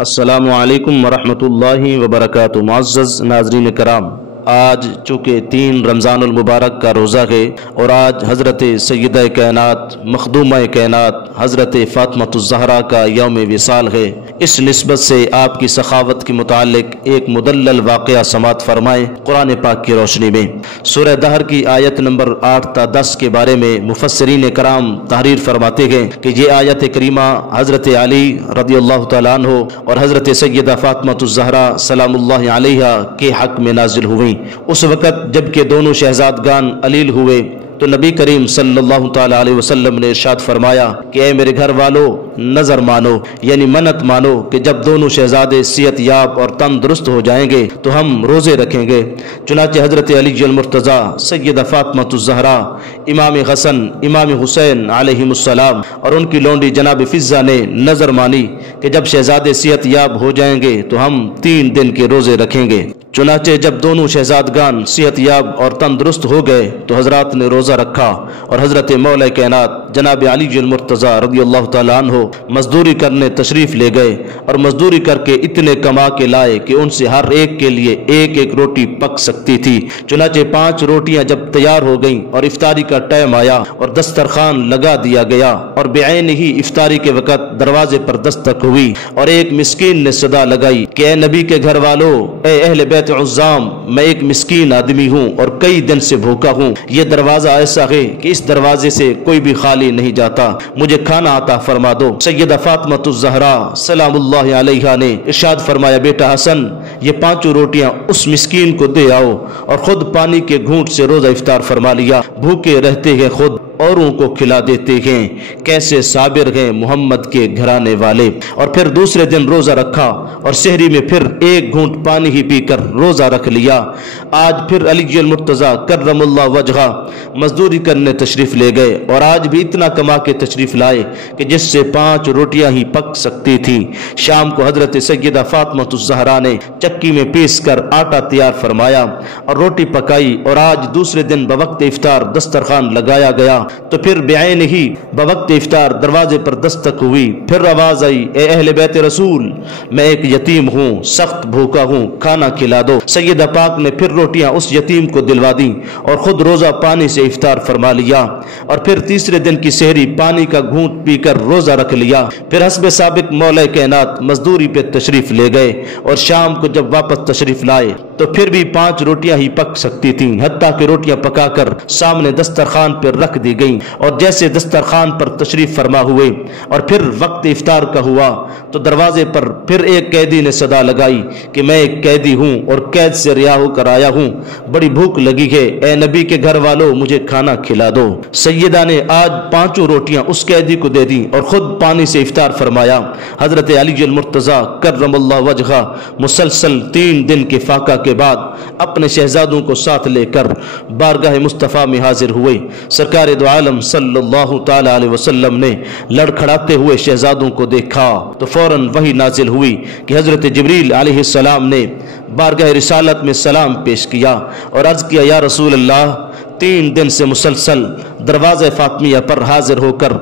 السلام علیکم ورحمۃ اللہ وبرکاتہ۔ معزز ناظرین کرام، آج چونکہ 3 رمضان المبارک کا روزہ ہے اور آج حضرت سیدہ کائنات مخدومہ کائنات حضرت فاطمۃ الزہرا کا یوم وصال ہے، اس نسبت سے آپ کی سخاوت کے متعلق ایک مدلل واقعہ سماعت فرمائیں قرآن پاک کی روشنی میں۔ سورہ دہر کی آیت نمبر 8 تا 10 کے بارے میں مفسرین کرام تحریر فرماتے ہیں کہ یہ آیت کریمہ حضرت علی رضی اللہ تعالیٰ عنہ اور حضرت سیدہ فاطمۃ الزہرا سلام اللہ علیہا کے حق میں نازل ہوئی۔ اس وقت جب کہ دونوں شہزادگان علیل ہوئے تو نبی کریم صلی اللہ تعالی علیہ وسلم نے ارشاد فرمایا کہ اے میرے گھر والو، نظر مانو، یعنی منت مانو کہ جب دونوں شہزادے صحت یاب اور تندرست ہو جائیں گے تو ہم روزے رکھیں گے۔ چنانچہ حضرت علی المرتضیٰ، سیدہ فاطمۃ الزہرا، امام حسن، امام حسین علیہم السلام اور ان کی لونڈی جناب فضہ نے نظر مانی کہ جب شہزادے صحت یاب ہو جائیں گے تو ہم 3 دن کے روزے رکھیں گے۔ چنانچہ جب دونوں شہزادگان صحت یاب اور تندرست ہو گئے تو حضرات نے روزہ رکھا اور حضرت مولا کائنات جناب علی المرتضیٰ رضی اللہ تعالیٰ عنہ مزدوری کرنے تشریف لے گئے اور مزدوری کر کے اتنے کما کے لائے کہ ان سے ہر ایک کے لیے ایک ایک روٹی پک سکتی تھی۔ چنانچہ 5 روٹیاں جب تیار ہو گئیں اور افطاری کا ٹائم آیا اور دسترخوان لگا دیا گیا اور بعین ہی افطاری کے وقت دروازے پر دستک ہوئی اور ایک مسکین نے صدا لگائی کہ اے نبی کے گھر والو، اے اہل بیت عزام، میں ایک مسکین آدمی ہوں اور کئی دن سے بھوکا ہوں، یہ دروازہ ایسا ہے کہ اس دروازے سے کوئی بھی خالی نہیں جاتا، مجھے کھانا عطا فرما دو۔ سیدہ فاطمۃ الزہرا سلام اللہ علیہا نے ارشاد فرمایا، بیٹا حسن، یہ 5 روٹیاں اس مسکین کو دے آؤ، اور خود پانی کے گھونٹ سے روزہ افطار فرما لیا۔ بھوکے رہتے ہیں خود اوروں کو کھلا دیتے ہیں، کیسے صابر ہیں محمد کے گھرانے والے۔ اور پھر دوسرے دن روزہ رکھا اور سحری میں پھر 1 گھونٹ پانی ہی پی کر روزہ رکھ لیا۔ آج پھر علی المرتضیٰ کرم اللہ وجہہ مزدوری کرنے تشریف لے گئے اور آج بھی اتنا کما کے تشریف لائے کہ جس سے 5 روٹیاں ہی پک سکتی تھیں۔ شام کو حضرت سیدہ فاطمۃ الزہرا نے چکی میں پیس کر آٹا تیار فرمایا اور روٹی پکائی، اور آج دوسرے دن بوقت افطار دسترخوان لگایا گیا تو پھر بعین ہی بوقت افطار دروازے پر دستک ہوئی۔ پھر آواز آئی، اے اہل بیت رسول، میں ایک یتیم ہوں، سخت بھوکا ہوں، کھانا کھلا دو۔ سیدہ پاک نے پھر روٹیاں اس یتیم کو دلوا دیں اور خود روزہ پانی سے افطار فرما لیا، اور پھر تیسرے دن کی سحری پانی کا گھونٹ پی کر روزہ رکھ لیا۔ پھر حسب سابق مولا کائنات مزدوری پہ تشریف لے گئے اور شام کو جب واپس تشریف لائے تو پھر بھی 5 روٹیاں ہی پک سکتی تھیں، حتیٰ کہ روٹیاں پکا کر سامنے دسترخوان پر رکھ دی گئیں، اور جیسے دسترخوان پر تشریف فرما ہوئے اور پھر وقت افطار کا ہوا تو دروازے پر پھر ایک قیدی نے صدا لگائی کہ میں ایک قیدی ہوں اور قید سے رہا ہو کر آیا ہوں، بڑی بھوک لگی ہے، اے نبی کے گھر والو مجھے کھانا کھلا دو۔ سیدہ نے آج 5 روٹیاں اس قیدی کو دے دیں اور خود پانی سے افطار فرمایا۔ حضرت علی المرتضیٰ کرم اللہ وجہہ مسلسل 3 دن کے فاقہ کے بعد اپنے شہزادوں کو ساتھ لے کر بارگاہ مصطفیٰ میں حاضر ہوئے۔ سرکار دو عالم صلی اللہ تعالی علیہ وسلم نے لڑکھڑاتے ہوئے شہزادوں کو دیکھا تو فوراً وحی نازل ہوئی کہ حضرت جبریل علیہ السلام نے بارگاہ رسالت میں سلام پیش کیا اور عرض کیا، یا رسول اللہ، 3 دن سے مسلسل دروازہ فاطمیہ پر حاضر ہو کر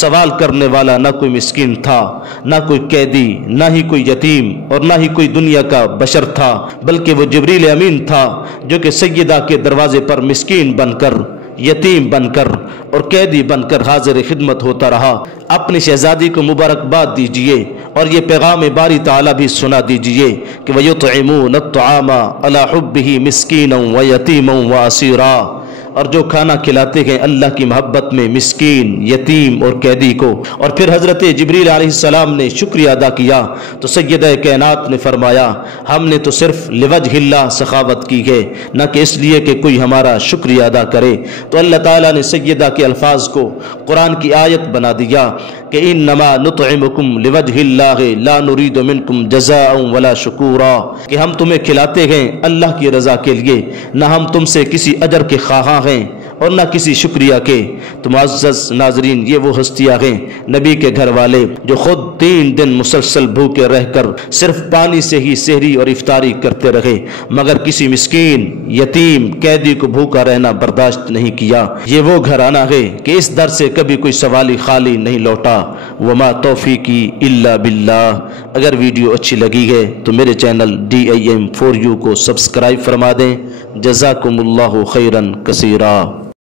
سوال کرنے والا نہ کوئی مسکین تھا، نہ کوئی قیدی، نہ ہی کوئی یتیم، اور نہ ہی کوئی دنیا کا بشر تھا، بلکہ وہ جبریل امین تھا جو کہ سیدہ کے دروازے پر مسکین بن کر، یتیم بن کر اور قیدی بن کر حاضر خدمت ہوتا رہا۔ اپنی شہزادی کو مبارکباد دیجئے اور یہ پیغام باری تعالیٰ بھی سنا دیجئے کہ وَيُطْعِمُونَ الطَّعَامَ عَلَى حُبِّهِ مِسْكِينًا وَيَتِيمًا وَأَسِيرًا، اور جو کھانا کھلاتے ہیں اللہ کی محبت میں مسکین، یتیم اور قیدی کو۔ اور پھر حضرت جبریل علیہ السلام نے شکریہ ادا کیا تو سیدہ کائنات نے فرمایا، ہم نے تو صرف لوجہ اللہ سخاوت کی ہے، نہ کہ اس لیے کہ کوئی ہمارا شکریہ ادا کرے۔ تو اللہ تعالیٰ نے سیدہ کے الفاظ کو قرآن کی آیت بنا دیا کہ انما نطعمکم لوجہ اللہ لا نرید منکم جزاء ولا شکورا، کہ ہم تمہیں کھلاتے ہیں اللہ کی رضا کے لیے، نہ ہم تم سے کسی اجر کے خواہاں ہیں اور نہ کسی شکریہ کے۔ تو معزز ناظرین، یہ وہ ہستیاں ہیں نبی کے گھر والے جو خود 3 دن مسلسل بھوکے رہ کر صرف پانی سے ہی سحری اور افطاری کرتے رہے، مگر کسی مسکین، یتیم، قیدی کو بھوکا رہنا برداشت نہیں کیا۔ یہ وہ گھرانہ ہے کہ اس در سے کبھی کوئی سوالی خالی نہیں لوٹا۔ وما توفیقی الا باللہ۔ اگر ویڈیو اچھی لگی ہے تو میرے چینل DIM4U کو سبسکرائب فرما دیں۔ جزاکم اللہ خیرا کثیرا۔